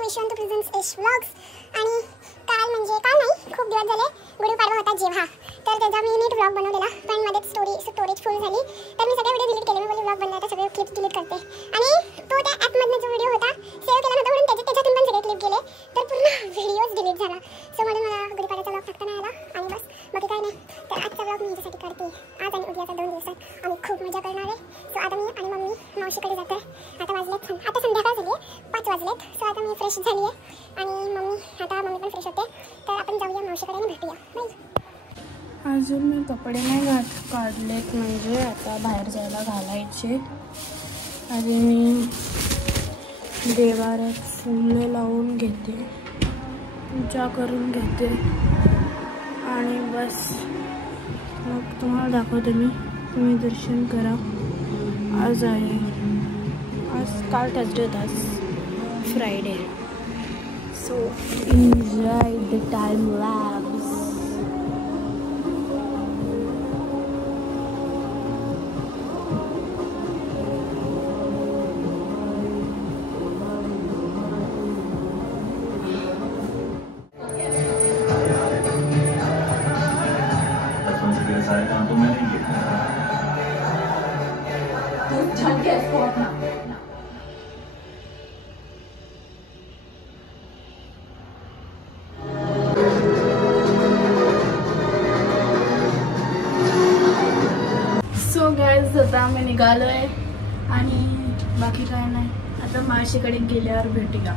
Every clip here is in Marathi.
To Yashwant presents Yash vlogs. आणि काल म्हणजे काल नाही, खूप दिवस झाले गुढीपाडवा होता जेव्हा, तर त्याचा मी नीट व्लॉग बनवलेला, पण मध्ये स्टोरेज फुल झाली, तर मी सगळे व्हिडिओ डिलीट केले. मी बोलली व्लॉग बनला तर सगळे क्लिप्स डिलीट करते. आणि तो त्या ॲपमधनं जो व्हिडिओ होता सेव्ह केला नव्हता, म्हणून त्याच्यातून पण सगळे क्लिप गेले, तर पूर्ण व्हिडिओज डिलीट झाला. सो म्हणून मला गुढीपाडव्याचा व्लॉग टाकता नाही आला. आणि बस बाकी काय नाही. तर आजचा व्लॉग मी याच्यासाठी करते. आज आणि उद्याचा 2 दिवसात आम्ही खूप मजा करणार आहे. सो आता मी आणि मम्मी मावशीकडे जाते. आता संध्याकाळ झाली आहे, 5 वाजलेत. सो आता मी फ्रेश झाली आहे आणि मम्मी पण फ्रेश होते. तर आपण जाऊया मावशीकडे आणि भेटूया. बाय. अजून मी कपडे नाही काढलेत, म्हणजे आता बाहेर जायला घालायचे. आणि मी देवाऱ्यात फुलं लावून घेते, पूजा करून घेते आणि बस मग तुम्हाला दाखवते मी. तुम्ही दर्शन करा. आज काल थर्सडे होता, आज Friday. So enjoy the time labs. So guys, आता आम्ही निघालो आहे आणि बाकी काय नाही. आता मावशीकडे गेल्यावर भेटूया.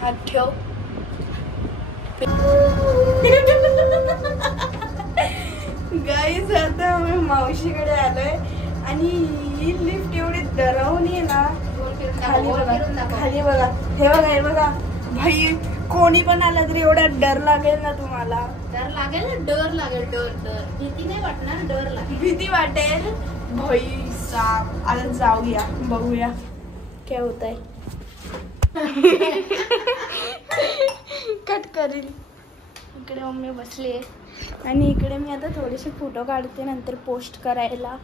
हात ठेव. गाईज, आता आम्ही मावशीकडे आलोय आणि ही लिफ्ट एवढी डरावणी आहे ना. खाली बघा, हे बघा भाई, कोणी पण आला तरी एवढा डर लागेल ना तुम्हाला. डर लागेल. भीती नाही वाटणार, डर लागेल, भीती वाटेल भाई साहब. आता जाऊया, बघूया काय होत आहे. कट करील. इकडे मम्मी बसली आहे आणि इकडे मी आता थोडेसे फोटो काढते नंतर पोस्ट करायला.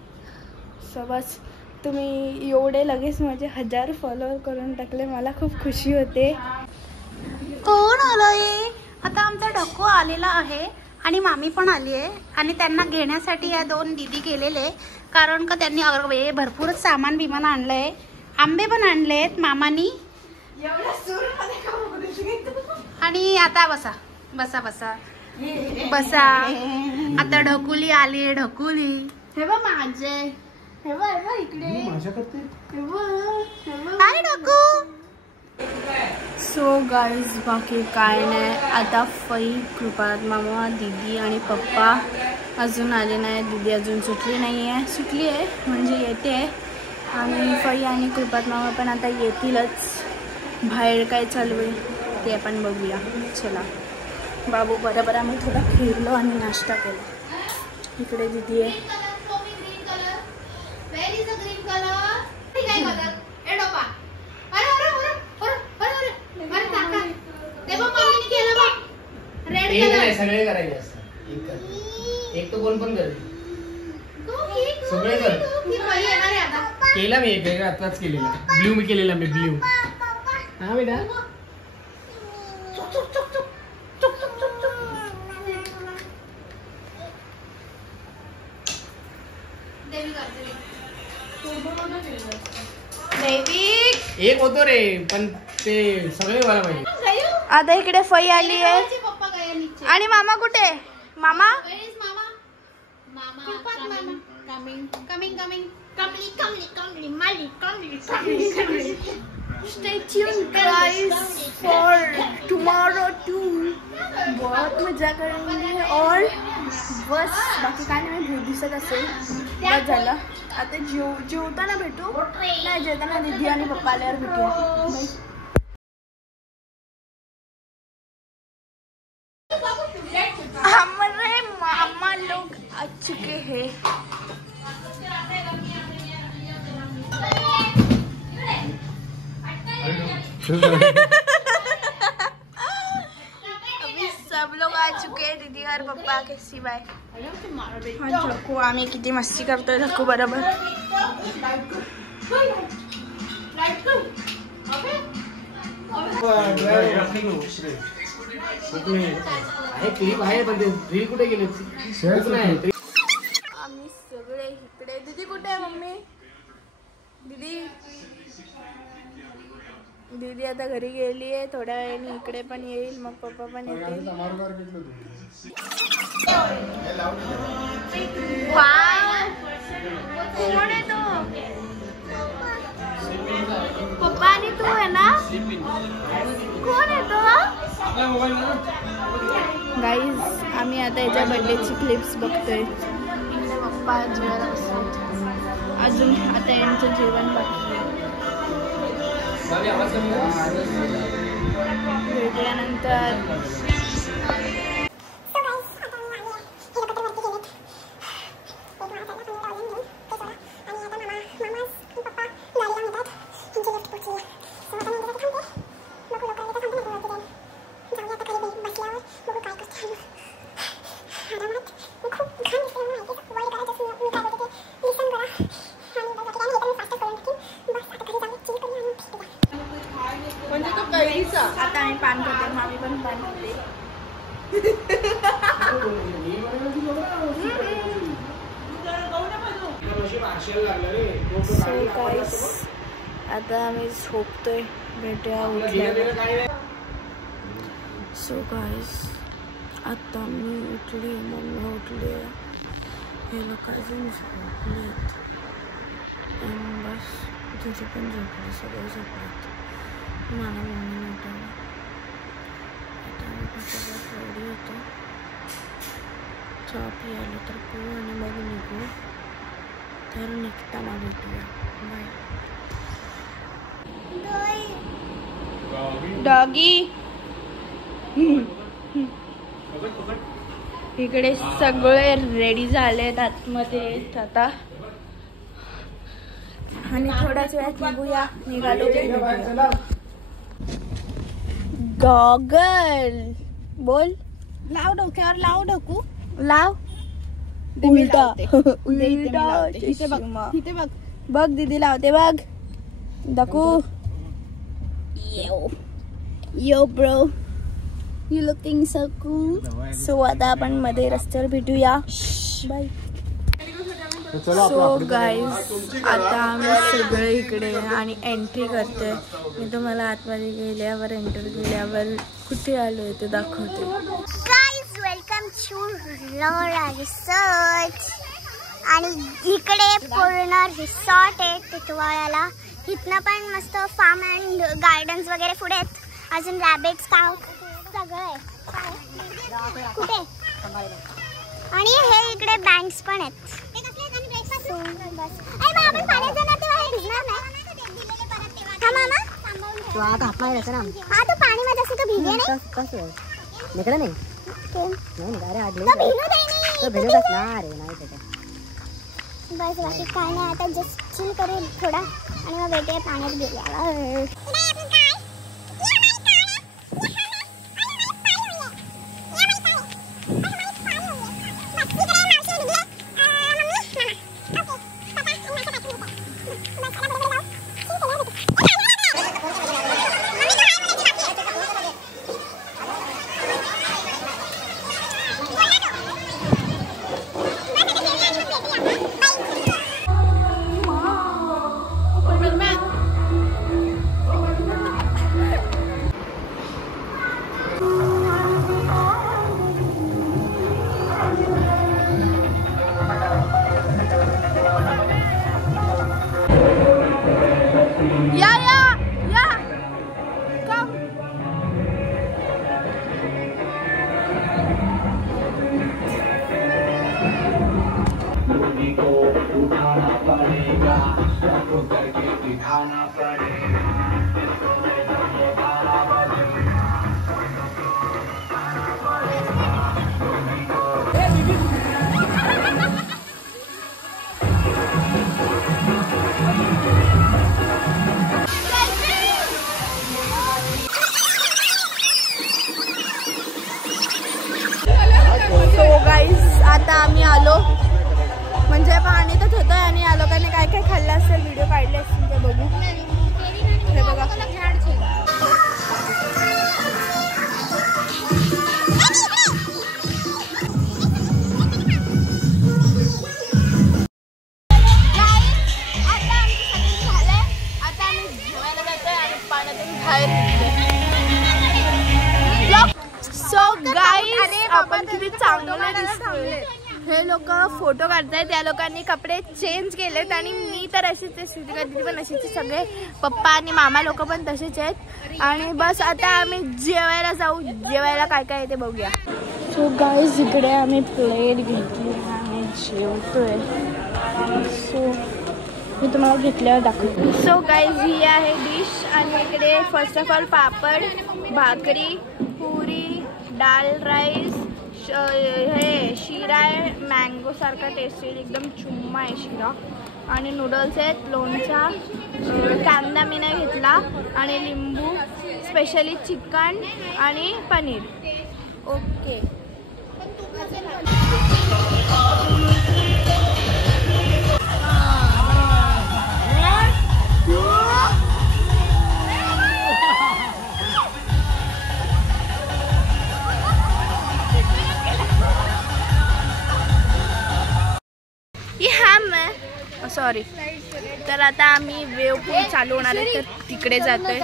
सो बस, तुम्ही एवढे लगेच माझे 1000 फॉलोअर करून टाकले, मला खूप खुशी होते. कोण आलंय? आता आमचा ढक्कू आलेला आहे आणि मामी पण आली आहे आणि त्यांना घेण्यासाठी या 2 दीदी गेलेले, कारण का त्यांनी भरपूरच सामान बिमान आणलंय. आंबे पण आणलेत मामानी. आणि आता बसा. आता ढकुली आली. ढकुली हे बघ माझे, हे बघ इकडे काय ढकू. सो गाईज, बाकी काय नाही. आता फई, कृपात मामा, दीदी आणि पप्पा अजून आले नाही. दीदी अजून सुटली नाही आहे. सुटली आहे म्हणजे येते. आणि फई आणि कृपात मामा पण आता येतीलच. बाहेर काय चालू आहे ते आपण बघूया. चला बाबू, बरोबर आम्ही थोडा फिरलो आणि नाश्ता केला. इकडे दीदी आहे. सगळे करायचे असतात, एक तो कोण पण करेल. सगळे कर. केला मी एक आताच केलेला. ब्ल्यू मी केलेला. ब्ल्यू. हा बेटा. एक होतो रे, पण ते सगळे व्हायला पाहिजे. आता इकडे फई आली आहे आणि मामा कुठे? मामा Stay tuned guys for tomorrow too. बहुत मजा करेंगे. और बस बाकी काय नाही. भूक दिसत असेल, बस झालं. आता जेवताना भेटू. नाही, जेवताना दीदी आणि पप्पा आल्यावर भेटू. हमारे मामा लोग आ चुके हैं. अभी सब लोग आ चुके हैं. दीदी और पप्पा के सिवाय. हाँ ढक्कू, आम्ही किती मस्ती करतोय ढक्कू बरोबर. क्लिप आहे पण ते रील कुठे गेले? आम्ही सगळे इकडे. दीदी कुठे आहे? मम्मी दीदी आता घरी गेली आहे. थोड्या वेळाने इकडे पण येईल, मग पप्पा पण येतील. कोण आहे तो? पप्पा आणि तू आहे ना? कोण आहे तो? गाईज आम्ही आता याच्या बर्थडेची क्लिप्स बघतोय. पप्पा जेवायला बसतात. अजून आता यांचं जेवण बाकी. भेटल्यानंतर आता आम्ही पान खाते. मामी पण पान खाते. आता आम्ही झोपतोय. भेटूया उठल्या. सो गाईस आता मी उठली, मम्मी उठली, हे लोक अजून झोपलेत. बस तुझे पण झोपले, सगळे झोपलेत. मला मम्मी उठवलं. आता आम्ही सगळं रेडी होतो. चहा पियाला तर पिऊ आणि मग निघू. तर निघताना भेटूया. बाय. डॉगी इकडे सगळे रेडी झालेत आतमध्ये आता. आणि थोड्याच वेळात निघूया. निघालो. गॉगल बोल. लाव डोक्यावर, लाव डोकू, लाव. उलटा उलटा. इथे बघ, इथे बघ. बघ दीदी लावते बघ. दाखवू. यो bro, you looking so cool. So आता आपण मध्ये रस्त्यावर भेटूया. बाय. सो गाईज आता आम्ही सगळे इकडे आणि एंट्री करतोय. मी तुम्हाला आतमध्ये गेल्यावर एंटर केल्यावर कुठे आलो आहे ते दाखवते. Guys welcome to Lora resort. आणि इकडे पूर्ण रिसॉर्ट आहे टिटवाळ्याला. इथनं पण मस्त फार्म अँड गार्डन्स वगैरे पुढे आहेत. अजून रॅबिट्स, काव सगळं आहे. कुठे? आणि हे इकडे बँक्स पण आहेत. पाणी मध्ये असं भिगे नाही. निकला नाही बस बाकी काय नाही. आता जस्ट चिल करेल थोडा आणि मग भेटूया पाण्यात गेल्यावर. आता आम्ही आलो म्हणजे पाणी तर होतं आणि या लोकांनी काय काय खाल्लं असेल व्हिडिओ काढले असतील ते बघू. घरातून बाहेर. सो गाईज आपण किती चांगले दिसतोय. हे लोक फोटो काढतायत. त्या लोकांनी कपडे चेंज केलेत आणि मी तर अशीच आहे. श्रुतिका दीदी पण अशीच आहे. सगळे पप्पा आणि मामा लोक पण तसेच आहेत. आणि बस आता आम्ही जेवायला जाऊ. जेवायला काय काय आहे ते बघूया. सो गाईज इकडे आम्ही प्लेट घेतली आणि जेवतोय. सो मी तुम्हाला घेतल्यावर दाखवतो. सो गाईज ही आहे डिश. आणि इकडे फर्स्ट ऑफ ऑल पापड, भाकरी, पुरी, डाल राईस, हे शिरा आहे. मँगो सारखा टेस्टी एकदम चुम्मा आहे शिरा. आणि नूडल्स आहेत, लोणचा, कांदा मी नाही घेतला आणि लिंबू, स्पेशली चिकन आणि पनीर. ओके. सॉरी. तर आता आम्ही वेव पूल चालू होणार आहे तर तिकडे जातोय.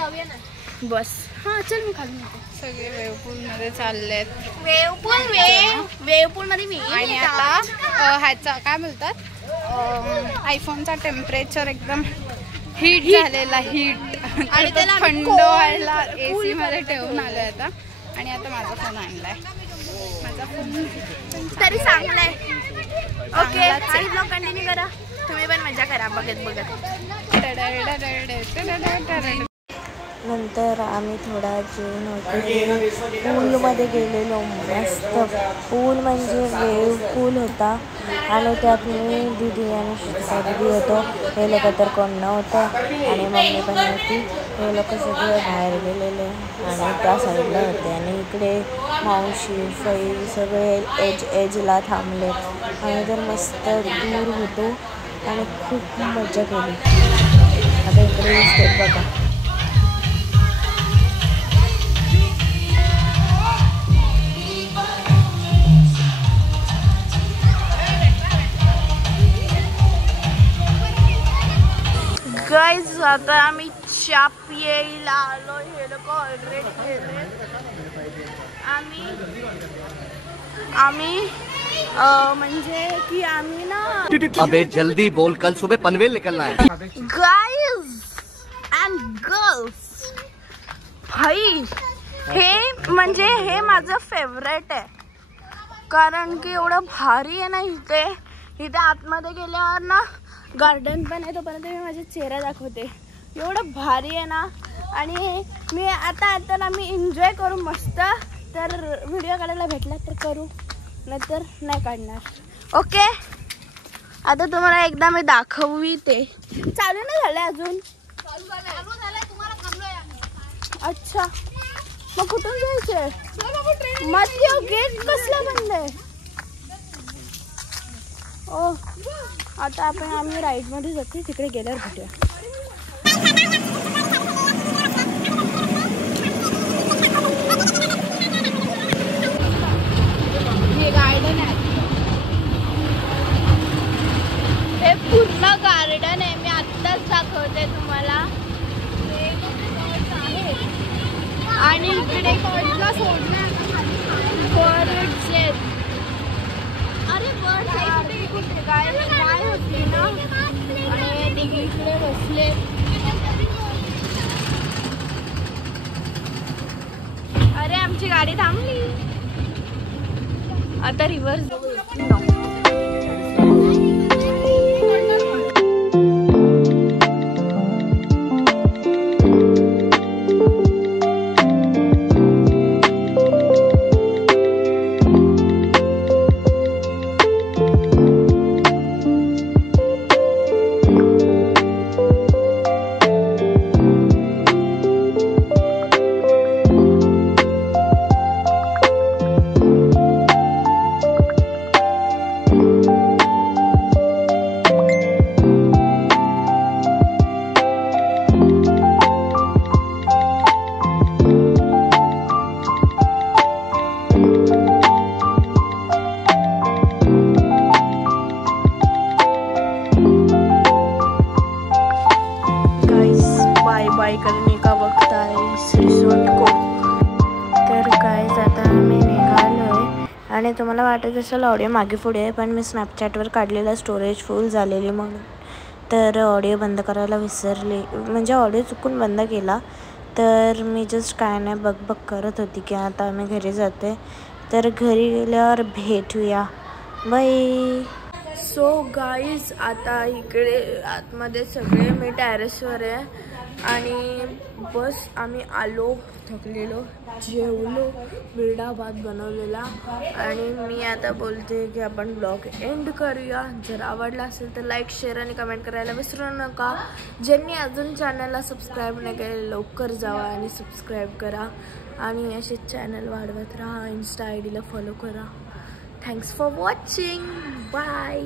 बस हां चल मी खाली. सगळे वेव पूल मध्ये चाललेत. वेव पूल मध्ये मी. आणि आता ह्याचा काय बोलतात आयफोनचा टेम्परेचर एकदम हीट झालेला. हीट आणि त्याला थंड व्हायला AC मध्ये ठेवून आलोय आता. आणि आता माझा फोन आणलाय. माझा फोन तरी चांगला आहे. ओके आणि ब्लॉग कंटिन्यू करा. तुम्ही पण मजा करा बघत बघत. नंतर आम्ही थोडा जेवण होतो. पूलमध्ये गेलेलो. मस्त पूल म्हणजे वेव पूल होता. आणि त्यात मी दीदी आणि श्रुतिका दीदी होतो. हे लोक तर कोण नव्हतं. आणि मम्मी पण होती. हे लोक सगळे बाहेर गेलेले आणि त्या साईडला होते. आणि इकडे मावशी फई सगळे एजला थांबले. आणि तर मस्त दूर होतो आणि खूप मजा केली. आता इकडे स्टेप बघा. गाईज आता आम्ही चाप यायला आलो. हे लोक ऑलरेडी गेले. आम्ही म्हणजे की आम्ही ना. अबे जल्दी बोल, कल सुबह पनवेल निकलना है. गाईज अँड गर्ल्स, भाई हे म्हणजे हे माझं फेवरेट आहे. कारण की एवढं भारी आहे ना इथे. इथे आतमध्ये गेल्यावर ना गार्डन पण आहे. तोपर्यंत मी माझा चेहरा दाखवते. एवढं भारी आहे ना. आणि मी आता मी एन्जॉय करू मस्त. तर व्हिडिओ काढायला भेटला तर करू, नाहीतर नाही काढणार. ओके. आता तुम्हाला एकदा मी दाखवते. चालू नाही झालंय अजून. अच्छा मग कुठून जायचंय? मग गेट कसला बंद आहे? ओ आता आम्ही राईडमध्ये जाते. तिकडे गेल्यावर भेटूया. हे गार्डन आहे. हे पूर्ण गार्डन आहे. मी आत्ताच दाखवते तुम्हाला. आणि इकडे बर्ड्सला सोडणार. बर्ड्स आहेत. अरे बर्ड्स काय होते ना. आणि डिगीकडे बसले. अरे आमची गाडी थांबली. आता रिव्हर्स. तुम्ही का बघताय रिसोर्ट को. तर काय आता मी निघालोय आणि तुम्हाला वाटत असेल ऑडिओ मागे पुढे आहे, पण मी स्नॅपचॅटवर काढलेला स्टोरेज फुल झालेली म्हणून तर ऑडिओ बंद करायला विसरले, म्हणजे ऑडिओ चुकून बंद केला. तर मी जस्ट काय नाही बघ करत होती की आता आम्ही घरी जाते, तर घरी गेल्यावर भेटूया. बाय. सो गाईज आता इकडे आतमध्ये सगळे मी टेरेसवर आहे आणि बस आम्ही आलो, थकलेलो, जेवलो, बिरडा भात बनवलेला आणि मी आता बोलते की आपण ब्लॉग एंड करूया. जर आवडला असेल तर लाईक, शेअर आणि कमेंट करायला विसरू नका. ज्यांनी अजून चॅनलला सबस्क्राईब नाही केले लवकर जावा आणि सबस्क्राईब करा आणि असे चॅनल वाढवत राहा. इंस्टा ID ला फॉलो करा. Thanks for watching. बाय.